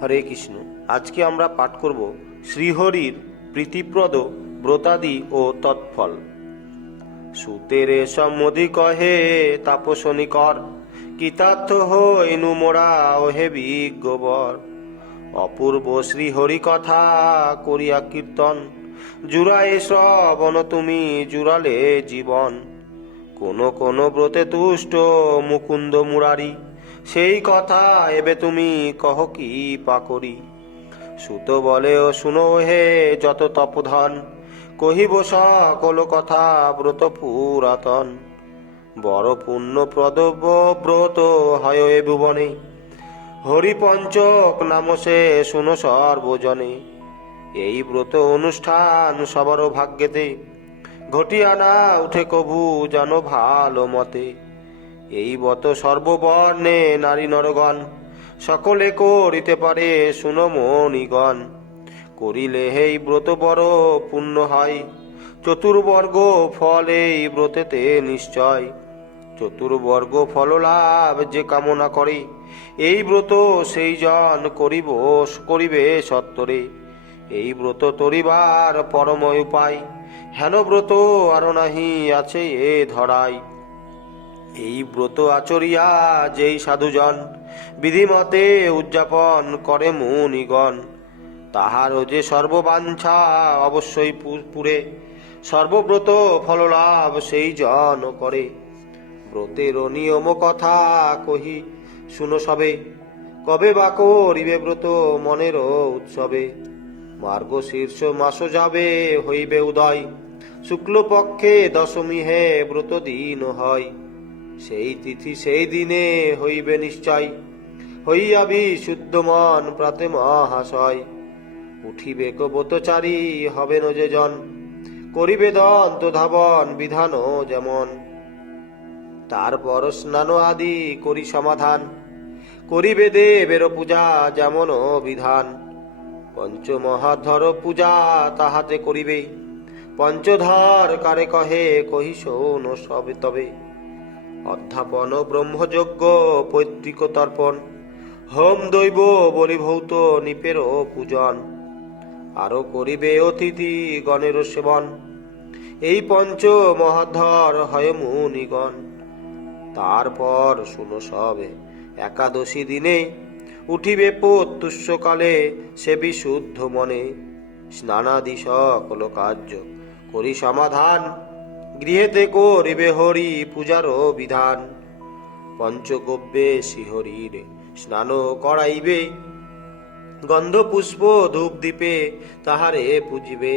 হরে কৃষ্ণ। আজকে আমরা পাঠ করব শ্রীহরির প্রীতিপ্রদ ব্রতাদি ও তৎফল। সুতেরে সম্মতি কহে তাপসনি কর, কৃতার্থ হইনু মোরা ওহে বিজ্ঞবর। অপূর্ব শ্রীহরি কথা করিয়া কীর্তন, জুড়ায়ে শ্রবণ তুমি জুড়ালে জীবন। কোন কোন ব্রতে তুষ্ট মুকুন্দ মুরারি, সেই কথা এবে তুমি কহ কি পাকরি। সুত বলে ও শুনো হে যত তপধন, কহিব সকল কথা ব্রত পুরাতন। বড় পুণ্য প্রদব্য ব্রত হয় এ ভুবনে, হরি পঞ্চক নাম সে শুনো সর্বজনে। এই ব্রত অনুষ্ঠান সবার ভাগ্যেতে, ঘটিয়া না উঠে কভু জানো ভালো মতে। এই ব্রত সর্ববর্ণে নারী নরগণ, সকলে করিতে পারে শুনো মণিগণ। করিলে এই ব্রত বড় পুণ্য হয়, চতুর্বর্গ ফল এই ব্রতেতে নিশ্চয়। চতুর্বর্গ ফল লাভ যে কামনা করে, এই ব্রত সেই জন করিবে সত্তরে। এই ব্রত তরিবার পরম উপায়, হেন ব্রত আরো নাহি আছে এ ধরাই। এই ব্রত আচরিয়া যেই সাধুজন, বিধিমতে উদযাপন করে মুনিগণ। তাহারও যে সর্ববাঞ্ছা অবশ্যই পুরে, সর্বব্রত ফললাভ সেই জন করে। ব্রতের নিয়ম কথা কহি শুনো সবে, কবে বা করিবে ব্রত মনের উৎসবে। মার্গশীর্ষ মাস যাবে হইবে উদয়, শুক্লপক্ষে দশমী হে ব্রত দিন হয়। সেই তিথি সেই দিনে হইবে নিশ্চয়, হইয়াবি শুদ্ধ মন প্রাতে মহাশয়। উঠিবে কবতচারী হবেন যে জন, করিবে দন্ত ধাবন বিধান যেমন। তারপর স্নান আদি করি সমাধান, করিবে দেবের পূজা যেমন বিধান। পঞ্চমহাধর পূজা তাহাতে করিবে, পঞ্চধর কারে কহে কহি শোন সবে তবে। অধ্যাপন ব্রহ্মযজ্ঞ পৈতৃক তর্পণ, হোম দৈব বলিভৌত নিপের পূজন। আরো করিবে অতিথি গণের সেবন, এই পঞ্চ মহাধর হয় মুনিগণ। তারপর শুনো সবে একাদশী দিনে, উঠিবে প্রত্যুষ্যকালে সে বিশুদ্ধ মনে। স্নানাদি সকল কার্য করি সমাধান, গৃহেতে করিবে হরি পূজারও বিধান। পঞ্চগব্যে শ্রীহরির স্নান করাইবে, গন্ধ পুষ্প ধূপ দীপে তাহারে পূজিবে।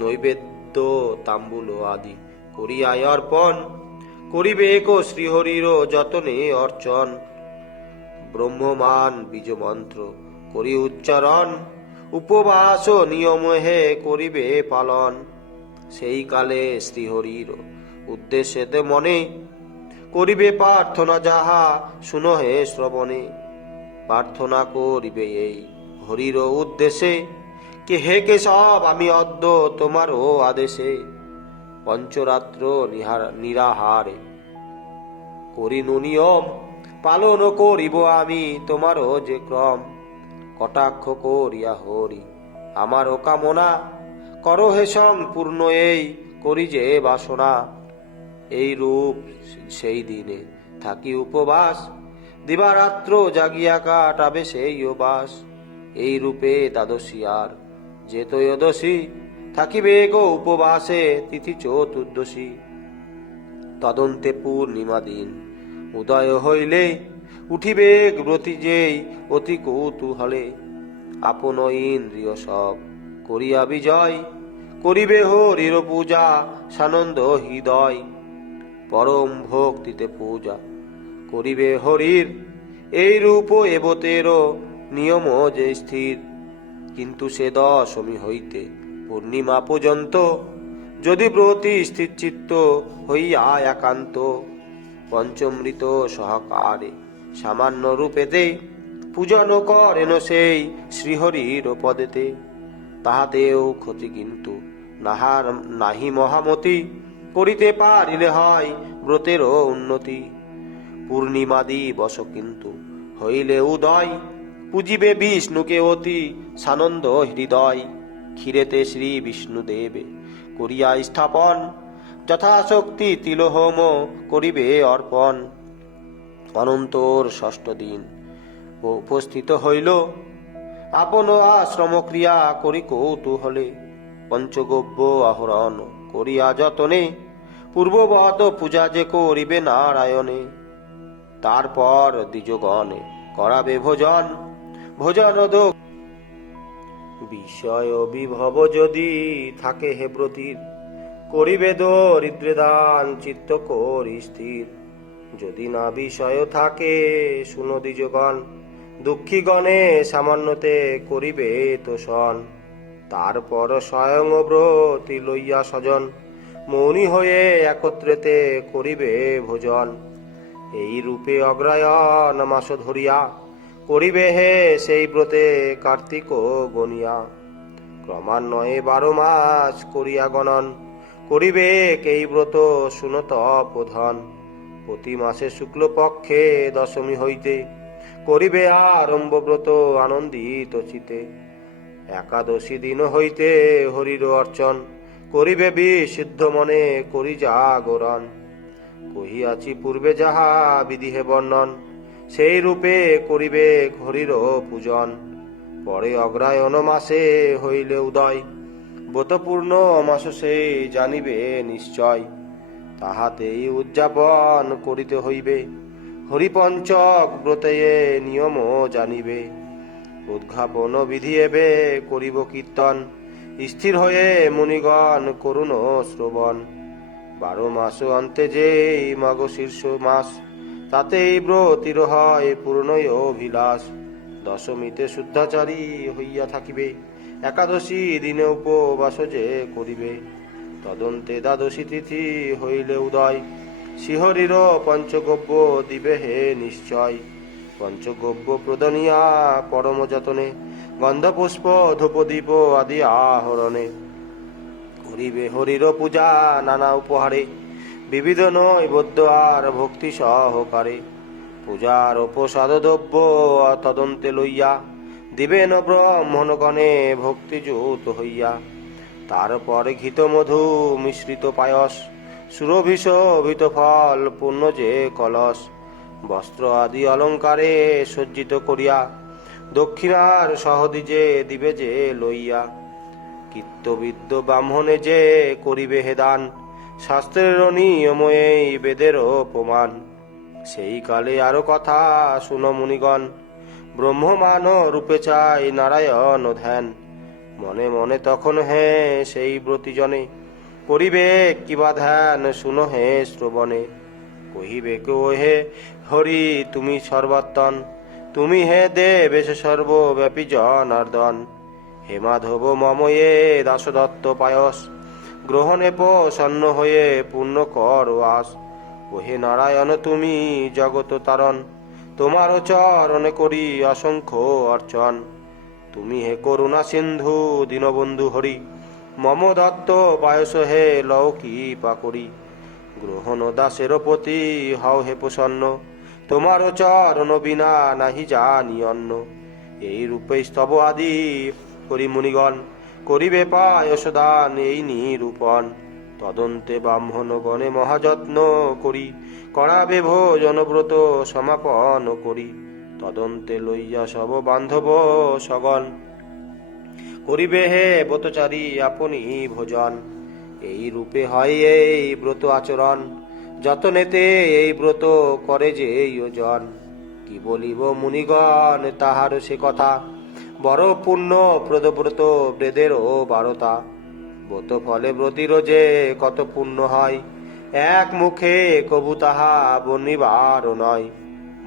নৈবেদ্য তাম্বুল আদি করিয়ায় অর্পণ, করিবে এক শ্রীহরির যতনে অর্চন। ব্রহ্মমান বীজ মন্ত্র করি উচ্চারণ, উপবাস নিয়ম হে করিবে পালন। সেই কালে শ্রীহরির উদ্দেশ্যেতে মনে, করিবে প্রার্থনা যাহা শুনো হে শ্রবণে। প্রার্থনা করিবে এই হরির উদ্দেশ্যে, কে হে কেশব আমি অদ্য তোমারও আদেশে। পঞ্চরাত্র নিরাহারে করিনু নিয়ম, পালন করিব আমি তোমারও যে ক্রম। কটাক্ষ করিয়া হরি আমারও কামনা, করো হে সম্পূর্ণ এই করি যে বাসনা। এই রূপ সেই দিনে থাকি উপবাস, দিবারাত্র জাগিয়া কাটাবে সেই বাস। এই রূপে দ্বাদশী আর যে ত্রয়োদশী, থাকিবে গো উপবাসে তিথি চতুর্দশী। তদন্তে পূর্ণিমা দিন উদয় হইলে, উঠিবে ব্রতী যেই অতি কৌতূহলে। আপন ইন্দ্রিয় সব করিয়া বিজয়, করিবে হরির পূজা সানন্দ হৃদয়। পরম ভক্তিতে পূজা করিবে হরির, এই রূপ এবতের নিয়ম যে স্থির। কিন্তু সে দশমী হইতে পূর্ণিমা পর্যন্ত, যদি ব্রতী স্থির চিত্ত হইয়া একান্ত। পঞ্চমৃত সহকারে সামান্য রূপেতে, পূজন করেন সেই শ্রীহরির পদেতে। তাহাতেও ক্ষতি কিন্তু নাহি মহামতি, করিতে পারিলে হয় ব্রতেরও উন্নতি। পূর্ণিমা দিবস কিন্তু হইলে উদয়, পুজিবে বিষ্ণুকে অতি সানন্দ হৃদয়, ক্ষীরেতে শ্রী বিষ্ণুদেবে করিয়া স্থাপন, যথাশক্তি তিলহোম করিবে অর্পণ। অনন্তর ষষ্ঠ দিন উপস্থিত হইল, আপন আশ্রম ক্রিয়া করি কৌতূহলে, পঞ্চগব্য আহরণ করিয়া যতনে, পূর্ববৎ পূজা যে করিবে নারায়ণে। তারপর দ্বিজগণে করাবে ভোজন, ভোজন বিষয় বিভব যদি থাকে হে ব্রতীর, করিবে দরিদ্রে দান চিত্ত করি স্থির। যদি না বিষয় থাকে শুনো দ্বিজগণ, দুঃখী গণে সামান্যতে করিবে তোষণ। তারপর স্বয়ং ব্রতী লইয়া স্বজন, মৌনী হয়ে একত্রেতে করিবে ভোজন। এই রূপে অগ্রায়ণ মাস ধরিয়া করিবে হে সেই ব্রতে কার্তিক গনিয়া। ক্রমান্বয়ে 12 মাস করিয়া গণন, করিবে এই ব্রত শুনত প্রধান। প্রতি মাসে শুক্লপক্ষে দশমী হইতে করিবে আরম্ভ ব্রত আনন্দিত চিতে। একাদশী দিন হইতে হরির অর্চন, করিবে বিশুদ্ধ মনে করি জাগরণ। কহিয়াছি পূর্বে যাহা বিধিহে বর্ণন, সেই রূপে করিবে হরির পূজন। পরে অগ্রায়ণ মাসে হইলে উদয়, ব্রতপূর্ণ মাস সেই জানিবে নিশ্চয়। তাহাতেই উদযাপন করিতে হইবে, হরিপঞ্চক ব্রতে নিয়ম জানিবে। উদ্যাপন বিধি এবে করিব কীর্তন, স্থির হয়ে মুনিগণ করুণ শ্রবণ। 12 মাস অন্তে যেই মাঘ শীর্ষ মাস, তাতেই ব্রতির হয় পূর্ণই অভিলাষ। দশমীতে শুদ্ধাচারী হইয়া থাকিবে, একাদশী দিনে উপবাস যে করিবে। তদন্তে দ্বাদশী তিথি হইলে উদয়, শ্রীহরির পঞ্চগব্য দিবে হে নিশ্চয়। পঞ্চগব্য প্রদানিয়া পরম যতনে, গন্ধপুষ্প ধূপদীপ আদি আহরণে। করিবে হরির পূজা নানা উপহারে, বিবিধ নৈবেদ্য আর ভক্তি সহকারে। পূজার উপসাদ দ্রব্য তদন্তে লইয়া, দিবেন ব্রাহ্মণগণে ভক্তিযুত হইয়া। তারপর ঘৃত মধু মিশ্রিত পায়স, সুরভিশোভিত ফল পূর্ণ যে কলস। বস্ত্র আদি অলঙ্কারে সজ্জিত করিয়া, দক্ষিণার সহদিজে দিবে যে লইয়া। কীর্তবিদ্য ব্রাহ্মণে যে করিবে হে দান, শাস্ত্রের নিয়ম এই বেদের প্রমাণ। সেই কালে আরো কথা শুনো মুনিগণ, ব্রহ্মমান রূপে চাই নারায়ণ ধ্যান। মনে মনে তখন হে সেই ব্রতিজনে, করিবে কিবা ধ্যান শুনো হে শ্রবণে। কহিবে কেউ হে হরি তুমি সর্বাত্মন, তুমি হে দেবেশ সর্বব্যাপী জনার্দন। হে মাধব মময়ে দাসদত্ত পায়স, গ্রহণে প্রসন্ন হয়ে পূর্ণ কর আস। ওহে নারায়ণ তুমি জগত তারণ, তোমার চরণে করি অসংখ্য অর্চন। তুমি হে করুণা সিন্ধু দীনবন্ধু হরি, মম দত্ত পায়স হে লৌকি পাকরি। গ্রহণ দাসের প্রতি হও হে প্রসন্ন, তোমার চরণ বিনা নাহি জানি অন্য। এই রূপে স্তব আদি করি মুনিগণ, করিবে পায়স দান এই নিরূপণ। তদন্তে ব্রাহ্মণ গণে মহাযত্ন করি, করাবে ভোজন ব্রত সমাপন করি। তদন্তে লইয়া সব বান্ধব সগণ, করিবে হে ব্রতচারী আপনি ভোজন। এই রূপে হয় এই ব্রত আচরণ, যতনেতে এই ব্রত করে যে যোজন। কি বলিব মুনিগণ তাহার সে কথা, বড় পুণ্য প্রদব্রত বেদেরও 12টা। ব্রত ফলে ব্রতির যে কত পুণ্য হয়, এক মুখে কবু তাহা বর্ণিবার নয়।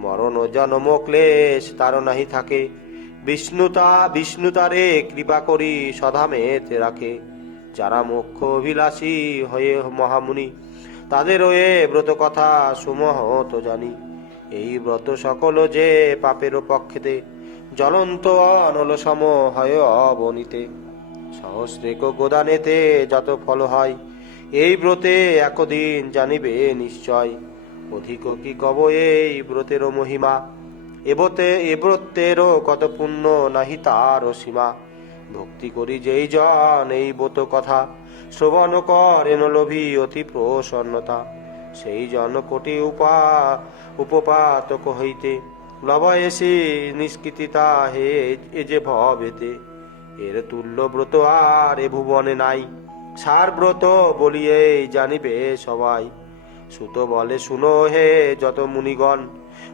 মরণ জন্ম ক্লেশ তার নাহি থাকে, বিষ্ণুতারে কৃপা করি সধামেতে রাখে। যারা মোক্ষ অভিলাষী হয়ে মহামুনি, তাদের এ ব্রত কথা সুমহত জানি। এই ব্রত সকল যে পাপের পক্ষেতে, জ্বলন্ত অনল সম হয় অবনীতে। সহস্রেক গোদানেতে যত ফল হয়, এই ব্রতে একদিন জানিবে নিশ্চয়। অধিক কি কব এই ব্রতের মহিমা, এব্রতেরও কত পুণ্য নাহি তারও সীমা। ভক্তি করি যেই জন এই ব্রত কথা, শ্রবণ করেন লোভী অতি প্রসন্নতা। সেই জন কোটি উপপাতক হইতে, লভয়েসি নিষ্কৃতিতা হে এ যে ভবেতে। এর তুল্য ব্রত আর এ ভুবনে নাই, সার ব্রত বলিয়ে জানিবে সবাই। সুত বলে শুনো হে যত মুনিগণ,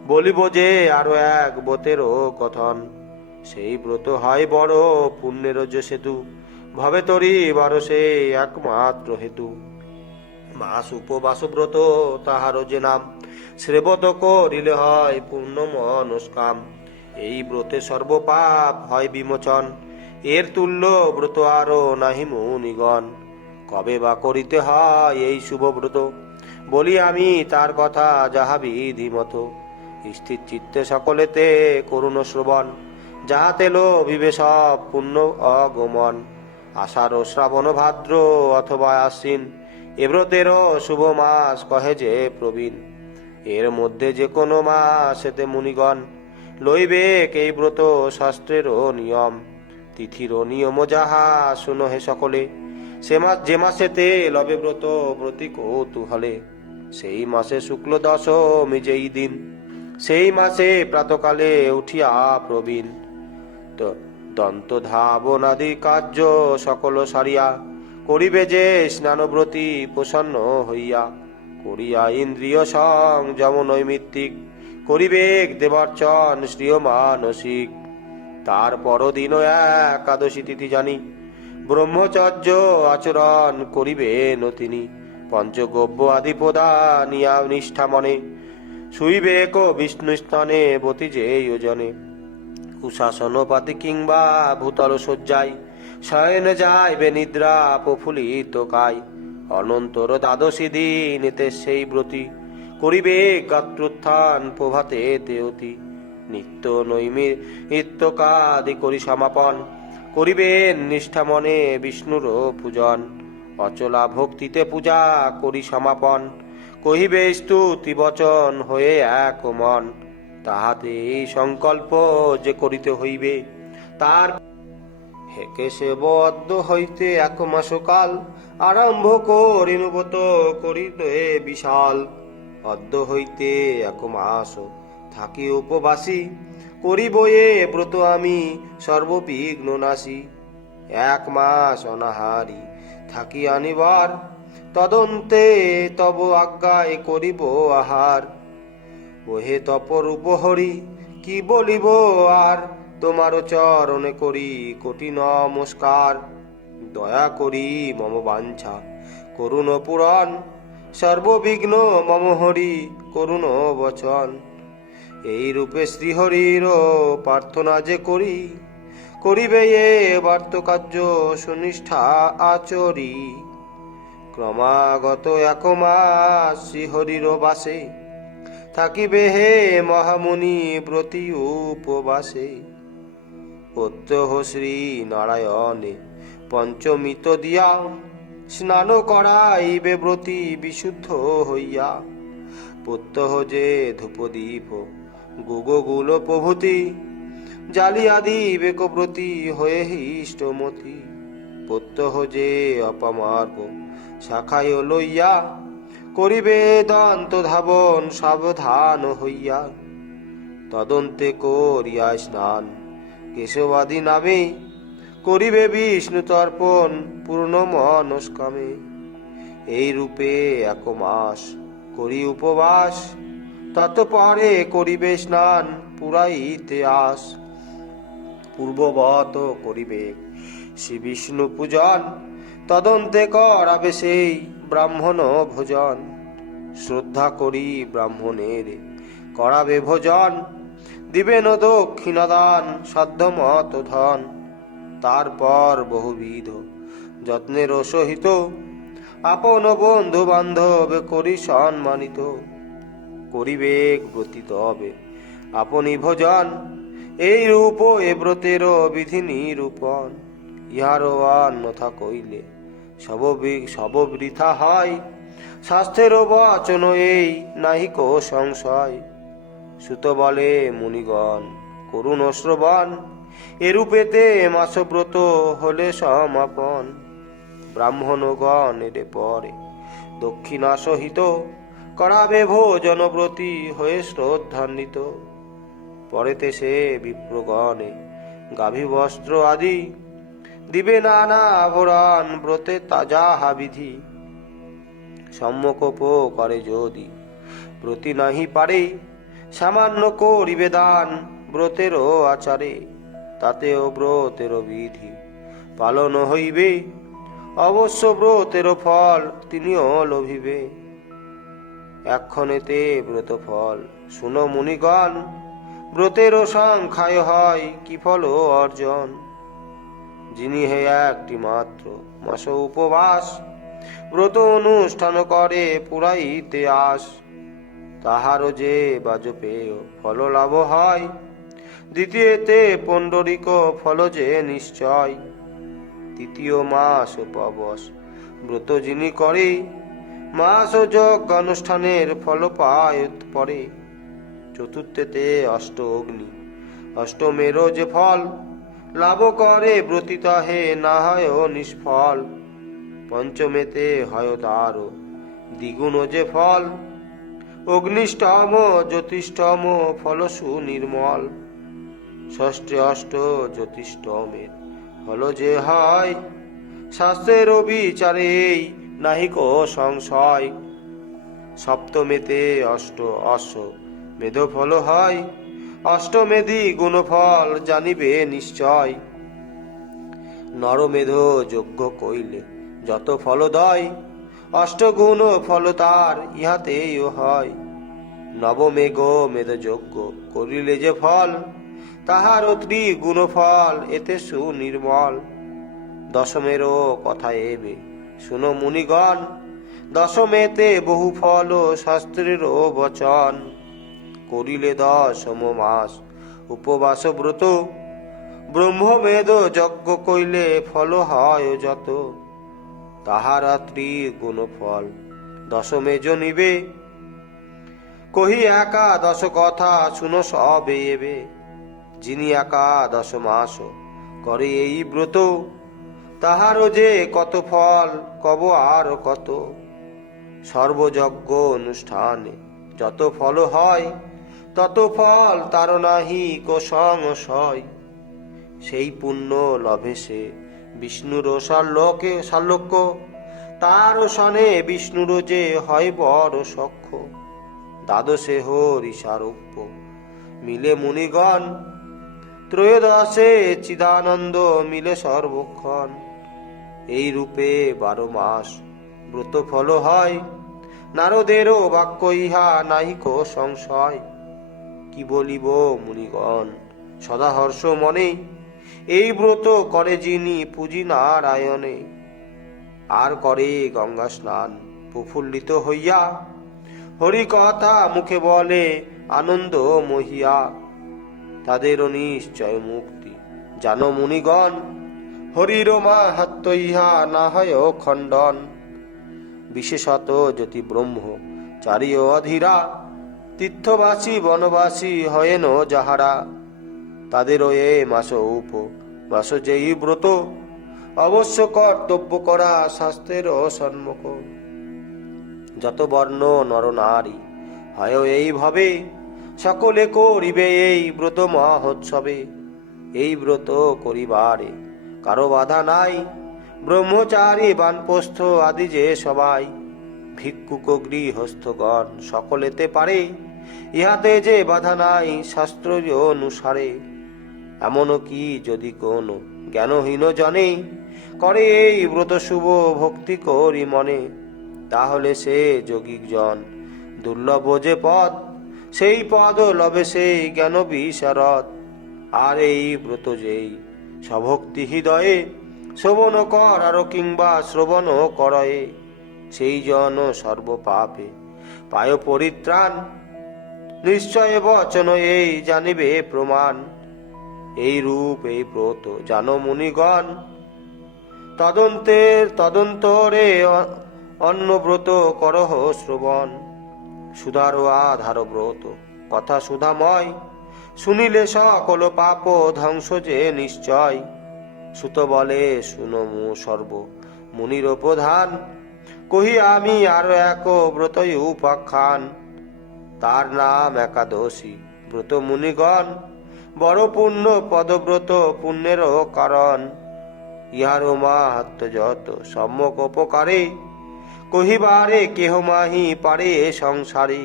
বলিব যে আরো এক ব্রতেরও কথন। সেই ব্রত হয় বড় পুণ্যের যে সেতু, ভবে তরি বারসে একমাত্র হেতু। মাস উপবাস ব্রত তাহারও যে নাম, শ্রেবত করিলে হয় পূর্ণ মনস্কাম। এই ব্রতে সর্বপাপ হয় বিমোচন, এর তুল্য ব্রত আরো নাহি মুনিগণ। কবে বা করিতে হয় এই শুভ ব্রত, বলি আমি তার কথা যাহা বিধি মতো। স্থির চিত্তে সকলেতে করুণ শ্রবণ, যাহাতে লোভিবে সব পুণ্য অগমন। আষাঢ় শ্রাবণ ভাদ্র অথবা আশ্বিন, এ ব্রতেরও শুভ মাস কহে যে প্রবীণ। এর মধ্যে যে কোনো মাসেতে মুনিগণ, লইবে এই ব্রত শাস্ত্রেরও নিয়ম। তিথির নিয়ম যাহা শুনো হে সকলে, সে মাস যে মাসেতে লবে ব্রত ব্রতী কৌতূহলে। সেই মাসে শুক্ল দশমী যেই দিন, সেই মাসে প্রাতকালে উঠিয়া প্রবীণ। দন্ত ধাবনাদি কার্য সকল সারিয়া, করিবে যে স্নানব্রতী প্রসন্ন হইয়া। করিয়া ইন্দ্রিয় সংযম নৈমিত্তিক, করিবে দেবার্চন শ্রীয় মানসিক। তার পরদিন একাদশী তিথি জানি, ব্রহ্মচর্য আচরণ করিবেন তিনি। পঞ্চগব্য আদি প্রদানিয়া নিষ্ঠা মনে, শুইবে কো বিষ্ণু স্থানে বতি যে যোজনে। কুশাসন পাতি কিংবা ভূতল শয্যায়, শয়ন যাইবে নিদ্রা প্রফুল্লিত কায়। অনন্তর দ্বাদশী দিনেতে সেই ব্রতী, করিবে গাত্রোত্থান প্রভাতে তেয়তি। নিত্য নৈমিত্তিকাদি করি সমাপন, করিবেন নিষ্ঠা মনে বিষ্ণুর পূজন। অচলা ভক্তিতে পূজা করি সমাপন, কহিবে স্তুতি বচন হয়ে এক মন। তাহাতে এই সংকল্প যে করিতে হইবে, তার হেকে সে বদ্ধ হইতে এক মাস কাল। আরম্ভ করিনুবত করিতে বিশাল, অদ্য হইতে এক মাস থাকি উপবাসী। করিব এ ব্রত আমি সর্ববিঘ্ন নাশী। এক মাস অনাহারি থাকি আনিবার, তদন্তে তব আজ্ঞায় করিব আহার। ওহে তপরূপ হরি কি বলিব আর, তোমার চরণে করি কোটি নমস্কার। দয়া করি মম বাঞ্ছা করুণ পুরাণ, সর্ববিঘ্ন মম হরি করুণ বচন। এই রূপে শ্রীহরির প্রার্থনা যে করি, করিবে এ বার্ত কার্য সুনিষ্ঠা আচরি। ক্রমাগত এক মাস শ্রীহরির বাসে, থাকিবে হে মহামুনি ব্রতী উপবাসে। প্রত্যহ শ্রী নারায়ণে পঞ্চমিত দিয়া, স্নান করাইবে ব্রতী বিশুদ্ধ হইয়া। প্রত্যহ যে ধূপদীপ গুগোগুল প্রভৃতি, জালিয়া দিবে ব্রতী হয়ে ইষ্টমতি। প্রত্যহ যে অপমার্গ শাখায় লইয়া, করিবে দন্ত ধাবন সাবধান হইয়া। তদন্তে করিয়া স্নান কেশবাদি নামে, করিবে বিষ্ণু তর্পণ পূর্ণ মনস্কামে। এই রূপে এক মাস করি উপবাস, তৎপরে করিবে স্নান পুরাইতে আস। পূর্ববত করিবে শ্রী বিষ্ণু পূজন, তদন্তে করাবে সেই ব্রাহ্মণ ভোজন। শ্রদ্ধা করি ব্রাহ্মণের করাবে ভোজন, দিবেন দক্ষিণাদান সাধ্যমত ধন। তারপর বহুবিধ যত্নের সহিত, আপন বন্ধু বান্ধব করি সম্মানিত। করিবে ব্রতী তবে আপনি ভোজন, এই রূপ এ ব্রতের বিধি নিরূপণ। ইহার অন্যথা কইলে সব বৃথা হয়, শাস্ত্রের বচন এই নাহিক সংশয়। সুত বলে মুনিগণ করুণ শ্রবণ, এরূপেতে মাসব্রত হলে সমাপন। ব্রাহ্মণগণ এরে পরে দক্ষিণা সহিত করাবে ভোজনব্রতী হয়ে শ্রদ্ধান্বিত। পরেতে সে বিপ্রগণে গাভী বস্ত্র আদি দিবে নানা আভরণ ব্রতে যাহা বিধি। সম্মুখ করে যদি ব্রতি নাহি পারে, সামান্য করিবে দান ব্রতেরও আচারে। তাতেও ব্রতেরও বিধি পালন হইবে, অবশ্য ব্রতেরও ফল তিনিও লভিবে। এক্ষণেতে ব্রত ফল শুনো মুনিগণ, ব্রতেরও সংখ্যায় হয় কি ফল অর্জন। যিনি হে একটি মাত্র মাস উপবাস, ব্রত অনুষ্ঠান করে পুরাইতে আস। তাহারও যে বাজপেয় ফল লাভ হয়, দ্বিতীয়তে পণ্ডরিক ফল যে নিশ্চয়। তৃতীয় মাস উপবাস ব্রত যিনি করে, মাস ও যজ্ঞ অনুষ্ঠানের ফল পায় পরে। চতুর্থেতে অষ্ট অগ্নি অষ্টমেরও যে ফল লাভ করে ব্রতিত হে না হয় নিষ্ফল। পঞ্চমেতে হয় তারও দ্বিগুণ যে ফল, অগ্নিষ্টম জ্যোতিষ্ঠম ফল সুনির্মল। ষষ্ঠে অষ্ট জ্যোতিষ্ঠমের ফল যে হয়, শাস্ত্রের বিচারে এই নাহিক সংশয়। সপ্তমেতে অষ্ট অশ্ব মেধ ফল হয়, অষ্টমেধি গুণ ফল জানিবে নিশ্চয়। নরমেধ যজ্ঞ কইলে যত ফলদয়, অষ্টগুণ ফল তার ইহাতেও হয়। নবমেঘ মেধ যজ্ঞ করিলে যে ফল, তাহার ত্রিগুণ ফল এতে সুনির্মল। দশমেরও কথা এবে শুনো মুনিগণ, দশমেতে বহু ফল শাস্ত্রেরও বচন। করিলে দশম মাস উপবাস ব্রত, ব্রহ্মবেদ যজ্ঞ কইলে ফল হয় যত। তাহারা ত্রিগুণ ফল দশমে জনিবে, কহি একাদশ কথা শুনো সবে এবে। যিনি একাদশ মাস করে এই ব্রত, তাহারও যে কত ফল কব আর কত। সর্বযজ্ঞ অনুষ্ঠানে যত ফল হয়, তত ফল তার নাহি কো সংশয়। সেই পুণ্য লভে সে বিষ্ণুর সাল্লোক্য, তার সনে বিষ্ণুর যে হয় বড় সখ্য। দ্বাদশে হরি সারূপ্য মিলে মুনিগণ, ত্রয়োদশে চিদানন্দ মিলে সর্বক্ষণ। এই রূপে 12 মাস ব্রত ফল হয়, নারদেরও বাক্য ইহা নাহিক সংশয়। কি বলিব মুনিগণ সদা হর্ষ মনে, এই ব্রত করে যিনি পুজি নারায়ণে। আর করে গঙ্গা স্নান প্রফুল্লিত হইয়া, হরি কথা মুখে বলে আনন্দ মহিয়া। তাদেরও নিশ্চয় মুক্তি জানো মুনিগণ, হরির মাহাত্ম্য ইহা না হয় খণ্ডন। বিশেষত জ্যোতি ব্রহ্ম চারিও অধীরা, তীর্থবাসী বনবাসী হয়েন যাহারা। তাদেরও এ মাস উপবাস যেই ব্রত, অবশ্য কর্তব্য করা শাস্ত্রের সম্মুখ। যত বর্ণ নর নারী হয় এইভাবে, সকলে করিবে এই ব্রত মহোৎসবে। এই ব্রত করিবারে কারো বাধা নাই, ব্রহ্মচারী বানপ্রস্থ আদি যে সবাই। ভিক্ষুক গৃহস্থগণ সকলেতে পারে, ইহাতে যে বাধা নাই শাস্ত্র অনুসারে। এমন কি যদি কোন জ্ঞানহীন জনে করে এই ব্রত শুভ ভক্তি করি মনে, তাহলে সে যোগিক জন দুর্লভ যে পদ, সেই পদ লবে সেই জ্ঞান বিশারদ। আর এই ব্রত যেই সভক্তি হৃদয়ে শ্রবণ কর আরো কিংবা শ্রবণ করয়ে, সেই জন সর্ব পাপে পায় পরিত্রাণ। নিশ্চয় বচন এই জানিবে প্রমাণ, এই রূপ এই ব্রত জানো মুনিগণ। তদন্তরে অন্য ব্রত করহ শ্রবণ, সুধার আধার ব্রত কথা সুধাময়, শুনিলে সকল পাপ ধ্বংস যে নিশ্চয়। সুত বলে শুনমু সর্ব মুনির প্রধান, কহি আমি আরো এক ব্রতই উপাখ্যান। তার নাম একাদশী ব্রত মুনিগণ, বড় পুণ্য পদব্রত পুণ্যেরও কারণ। ইহার মাহাত্ম যত সম্যক উপকারে, কহিবারে কেহ মাহি পারে এ সংসারে।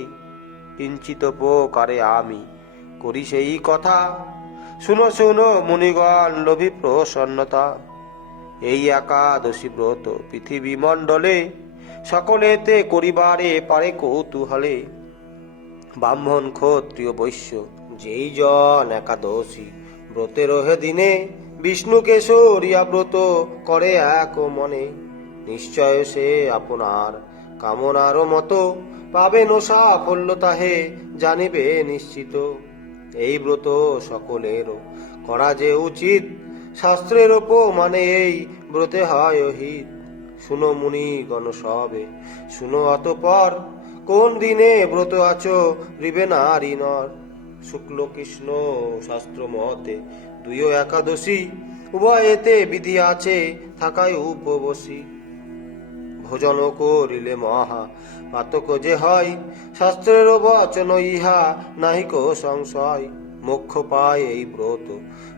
কিঞ্চিত উপকারে আমি করি সেই কথা, শুনো শুনো মুনিগণ লোভী প্রসন্নতা। এই একাদশী ব্রত পৃথিবী মণ্ডলে, সকলেতে করিবারে পারে কৌতূহলে। ব্রাহ্মণ ক্ষত্রিয় বৈশ্য যেই জন একাদশী ব্রতে রহে দিনে, বিষ্ণুকে সরিয়া ব্রত করে এক মনে। নিশ্চয় সে আপনার কামনার মতো, পাবেন সাফল্য তাহে জানিবে নিশ্চিত। এই ব্রত সকলের করা যে উচিত, শাস্ত্রের মানে এই ব্রতে হয় হিত। শুনো মুনি গণ সবে, শুনো অতঃপর, কোন দিনে ব্রত আছো রিবে নারী নর। শুক্ল কৃষ্ণ শাস্ত্র মতে দুইও একাদশী, উভয়েতে বিধি আছে থাকায় উপবসী। ভোজন করিলে মহা পাতক যে হয়, শাস্ত্রের বচন ইহা নাহিক সংশয়। মোক্ষ পায় এই ব্রত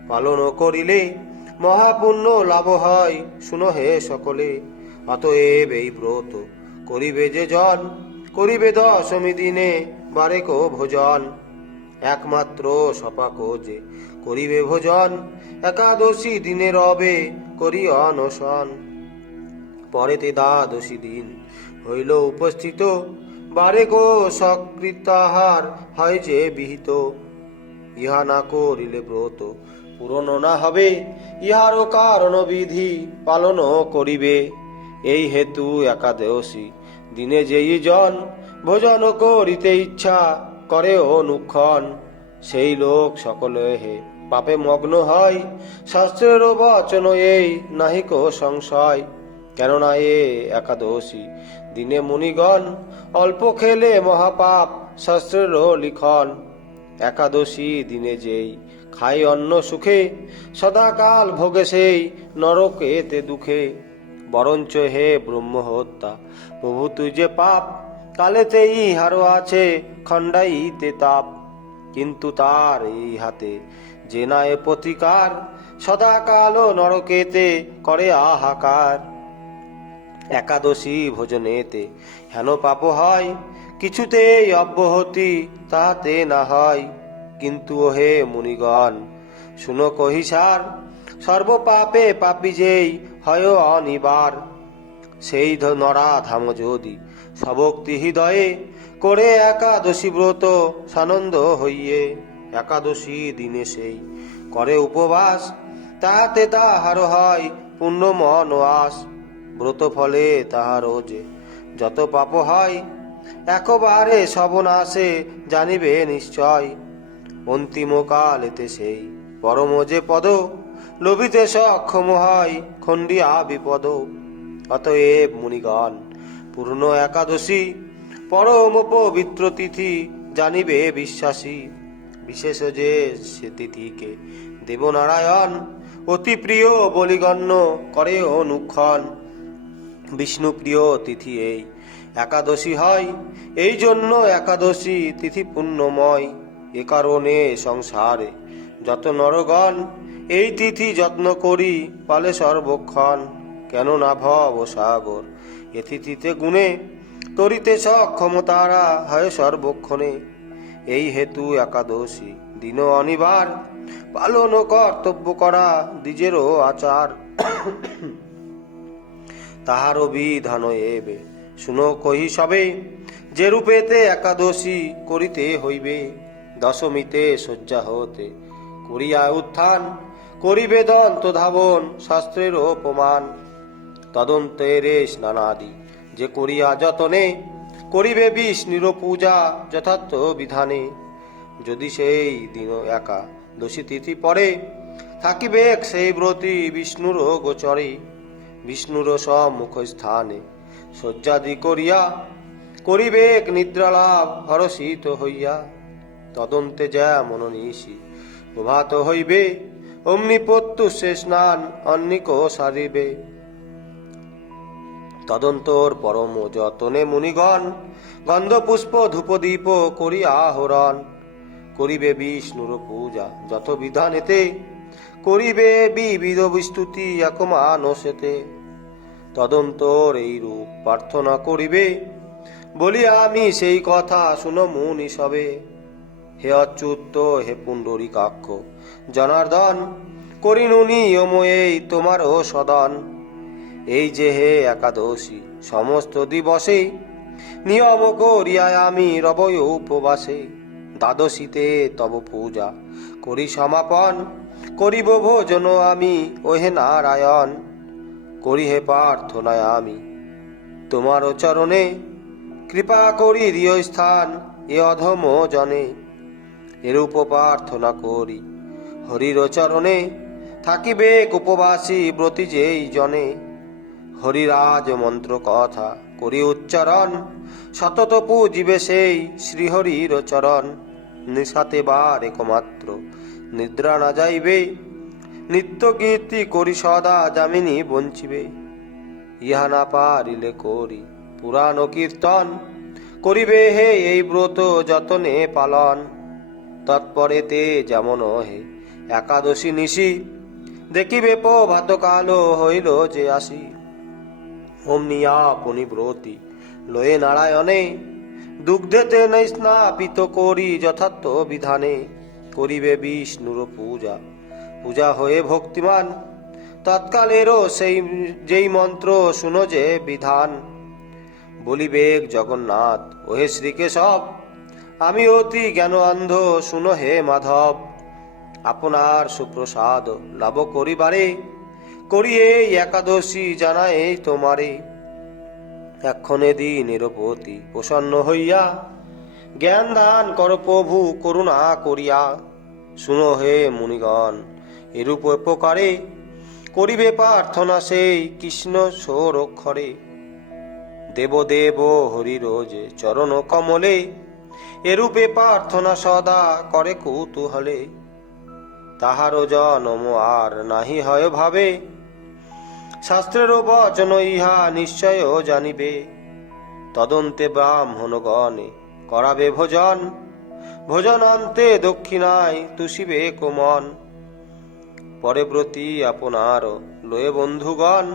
পালন করিলে, মহাপুণ্য লাভ হয় শুনো হে সকলে। অতএব এই ব্রত করিবে যে জন, করিবে দশমী দিনে বারেক ভোজন। একমাত্র সপাক যে করিবে ভোজন, একাদশী দিনে রবে করি অনশন। পরেতে দ্বাদশী দিন হইল উপস্থিত, বারেক সকৃতাহার হয় যে বিহিত। ইহা না করিলে ব্রত পূরণ না হবে, ইহারও কারণ বিধি পালন করিবে। এই হেতু একাদশী দিনে যেই জন ভোজন করিতে ইচ্ছা করে অনুক্ষণ, সেই লোক সকলে হে পাপে মগ্ন হয়। শাস্ত্রের বচন এই নাহিক সংশয়। কেননা এ একাদশী দিনে মুনিগণ, অল্প খেলে মহাপাপ শাস্ত্রের লিখন। একাদশী দিনে যেই খাই অন্ন সুখে, সদাকাল ভোগে সেই নরকেতে দুঃখে। বরঞ্চ হে ব্রহ্ম হত্যা প্রভু তুই যে পাপ, কালেতে ইহারও আছে খণ্ডাইতে তাপ। কিন্তু তার এই হাতে যে না এ প্রতিকার, সদাকাল নরকেতে করে আহাকার। একাদশী ভোজনেতে হেন পাপ হয়, কিছুতেই অব্যাহতি তাহাতে না হয়। কিন্তু ওহে মুনিগণ শুনো কহিসার, সর্বপাপে পাপী যেই হয় অনিবার। সেই নরাধাম যদি সভক্তি হৃদয়ে, করে একাদশী ব্রত সানন্দ হইয়ে। একাদশী দিনে সেই করে উপবাস, তাহাতে তাহার হয় পূর্ণ মন আস। ব্রত ফলে তাহারও যে যত পাপ হয়, একবারে সবনাশে জানিবে নিশ্চয়। অন্তিম কালেতে সেই পরম যে পদ, লোভিতে সক্ষম হয় খণ্ডিয়া বিপদ। অতএব মুনিগণ পূর্ণ একাদশী পরম পবিত্র তিথি জানিবে বিশ্বাসী। বিশেষ যে সে তিথিকে দেবনারায়ণ অতি প্রিয় বলিগণ্য করে অনুক্ষণ। বিষ্ণুপ্রিয় তিথি এই একাদশী হয়, এই জন্য একাদশী তিথি পুণ্যময়। এ কারণে সংসারে যত নরগণ এই তিথি যত্ন করি পালে সর্বক্ষণ। কেননা ভব সাগর এ তিথিতে গুণে, তরিতে সক্ষম তারা হয় সর্বক্ষণে। এই হেতু একাদশী দিন অনিবার, পালন কর্তব্য করা দ্বিজেরও আচার। তাহারও বিধান এবে শুনো কহি সবে, যে রূপেতে একাদশী করিতে হইবে। দশমীতে শয্যা হতে করিয়া উত্থান, করিবে দন্ত ধাবন শাস্ত্রের অপমান। তদন্তেরে স্নানাদি যে করিয়া যতনে, করিবে বিষ্ণুর পূজা যথার্থ বিধানে। যদি সেই দিন একাদশী তিথি পরে, থাকিবে সেই ব্রতী বিষ্ণুর গোচরে। বিষ্ণুর সম্মুখ স্থানে শয্যাদি করিয়া, করিবে নিদ্রালাভ হরষিত হইয়া। তদন্তে যেমন নিশি প্রভাত হইবে, অমনি প্রত্যুষে স্নান অন্নিক সারিবে। তদন্তর পরম যতনে মুনিগণ গন্ধ পুষ্প ধূপদীপ করিয়া আহরণ করিবে বিষ্ণুর পূজা যত বিধানেতে, করিবে বিবিধ বিস্তুতি এক মানসেতে। তদন্তর এই রূপ প্রার্থনা করিবে, বলি আমি সেই কথা শুনো মুনি সবে। হে অচ্যুত হে পুণ্ডরীকাক্ষ জনার্দন, করিনু নিয়ময়েই তোমারও সদন। এই যে হে একাদশী সমস্ত দিবসে, নিয়ম করিয়া আমি রবয় উপবাসে। দ্বাদশীতে তব পূজা করি সমাপন, করিব ভোজন আমি ওহে নারায়ণ। করি হে প্রার্থনায় আমি তোমার চরণে, কৃপা করি দিও স্থান এ অধম জনে। এরূপ প্রার্থনা করি হরির চরণে, থাকিবে উপবাসী ব্রতী যেই জনে। হরিরাজ মন্ত্র কথা করি উচ্চারণ, সতত পূজিবে সেই শ্রীহরির চরণ। নিশাতে বার একমাত্র নিদ্রা না যাইবে, নিত্য কীর্তি করি সদা যামিনী বঞ্চিবে। ইহা না পারিলে করি পুরাণ কীর্তন, করিবে হে এই ব্রত যতনে পালন। তৎপরেতে যেমন হে একাদশী নিশি, দেখিবে প্রভাত কালো হইল যে আসি। অমনি আপনি ব্রতী লয়ে নারায়ণে, দুগ্ধেতে নাই স্নাপিত করি যথার্থ বিধানে। করিবে বিষ্ণুর পূজা পূজা হয়ে ভক্তিমান, তৎকালেরও সেই যেই মন্ত্র শুনো যে বিধান। বলিবে জগন্নাথ ওহে শ্রীকেশব, আমি অতি জ্ঞান অন্ধ শুনো হে মাধব। আপনার সুপ্রসাদ লাভ করিবারে, করিয়ে একাদশী জানাই তোমারে। এক্ষণে দিনের প্রতি প্রসন্ন হইয়া, জ্ঞান দান কর প্রভু করুণা করিয়া। শুনো হে মুনিগণ এরূপ উপকারে, করিবে প্রার্থনা সেই কৃষ্ণ সৌরক্ষরে। দেবদেব হরি রোজ চরণ কমলে, এরূপে প্রার্থনা সদা করে কৌতূহলে। তাহারও জনম আর নাহি হয় ভাবে, শাস্ত্রের বচন ইহা নিশ্চয় জানিবে। তদন্তে ব্রাহ্মণগণে করাবে ভোজন, ভোজন অন্তে দক্ষিণায় তুষিবে কোমন। পরে ব্রতী আপনার লয়ে বন্ধুগণ,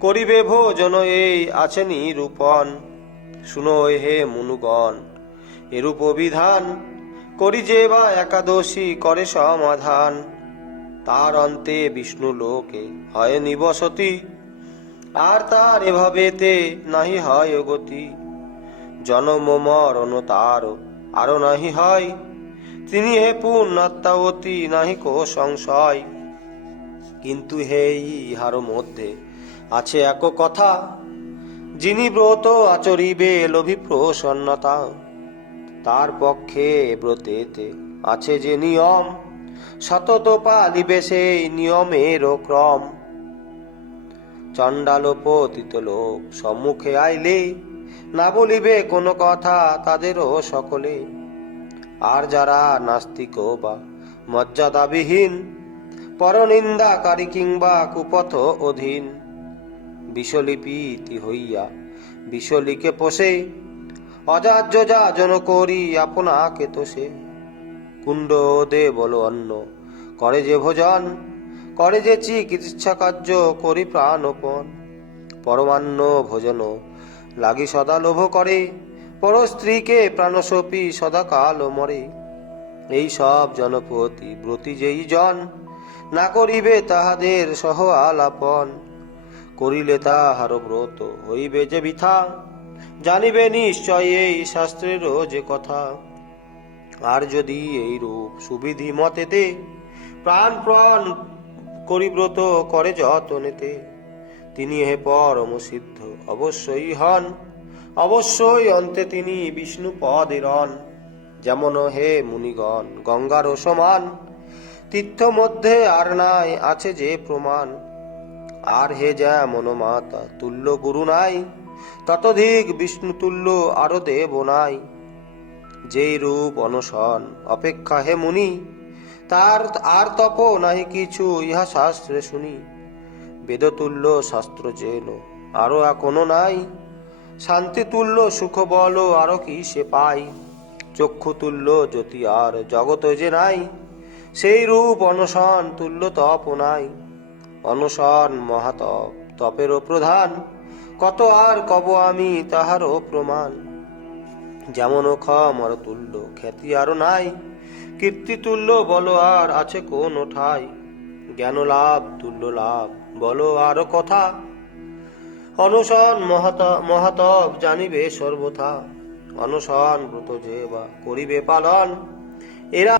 করিবে ভোজন এই আছে নিরূপণ। শুনো হে মুনুগণ এরূপ বিধান, করি যে বা একাদশী করে সমাধান। তার অন্তে বিষ্ণু লোকে হয় নিবসতি, আর তার এভাবেতে নাহি হয় গতি। জনম মরণ তার আরো নাহি হয়, তিনি হে পূর্ণাত্মা অতি নাহি কো সংশয়। কিন্তু হে ইহার মধ্যে আছে এক কথা, যিনি ব্রত আচরিবে লোভী প্রসন্নতা। তার পক্ষে ব্রতেতে আছে যে নিয়ম, সতত পালিবে সেই নিয়মের ক্রম। চণ্ডাল পতিত লোক সম্মুখে আইলে, না বলিবে কোনো কথা তাদেরও সকলে। আর যারা নাস্তিক বা মর্যাদাবিহীন, পরনিন্দাকারী কিংবা কুপথ অধীন, বিষলিপীতি হইয়া বিষলিকে পোষে, অযাজ্য যাজন করি আপনাকে তোষে। কুণ্ড দে বলো অন্ন করে যে ভোজন, করে যে চিকিৎসা কার্য করি প্রাণপণ। পরমান্ন ভোজন লাগি সদা লোভ করে, পর স্ত্রীকে প্রাণসপি সদা কাল মরে। এই সব জনপতি ব্রতী যেই জন, না করিবে তাহাদের সহ আলাপন। করিলে তাহার ব্রত হইবে যে বৃথা, জানিবে নিশ্চয় এই শাস্ত্রেরও যে কথা। আর যদি এই রূপ সুবিধি মতেতে, প্রাণ করি ব্রত করে যতনেতে, তিনি হে পরম সিদ্ধ অবশ্যই হন। অবশ্যই অন্তে তিনি বিষ্ণু পদেরন। যেমন হে মুনিগণ গঙ্গার সমান, তীর্থ মধ্যে আর নাই আছে যে প্রমাণ। আর হে যেমন মাতা তুল্য গুরু নাই, ততধিক বিষ্ণু তুল্য আরো দেব নাই। যেই রূপ অনশন অপেক্ষা হে মুনি, তার আর তপ নাহি কিছু ইহা শাস্ত্রে শুনি। বেদতুল্য শাস্ত্র যেন আরো কোনো নাই, শান্তি তুল্য সুখ বল আরো কি সে পাই। চক্ষু তুল্য জ্যোতি আর জগত যে নাই, সেই রূপ অনশন তুল্য তপ নাই। অনশন মহাতপ তপেরও প্রধান, কত আর কব আমি তাহারও প্রমাণ। যেমন ক্ষমর তুল্য খ্যাতি আরো নাই, কীর্তি তুল্য বল আর আছে কোন ঠাই। জ্ঞান লাভ তুল্য লাভ বলো আরো কথা, অনশন মহাতপ জানিবে সর্বথা। অনশন ব্রত যে বা করিবে পালন, এরা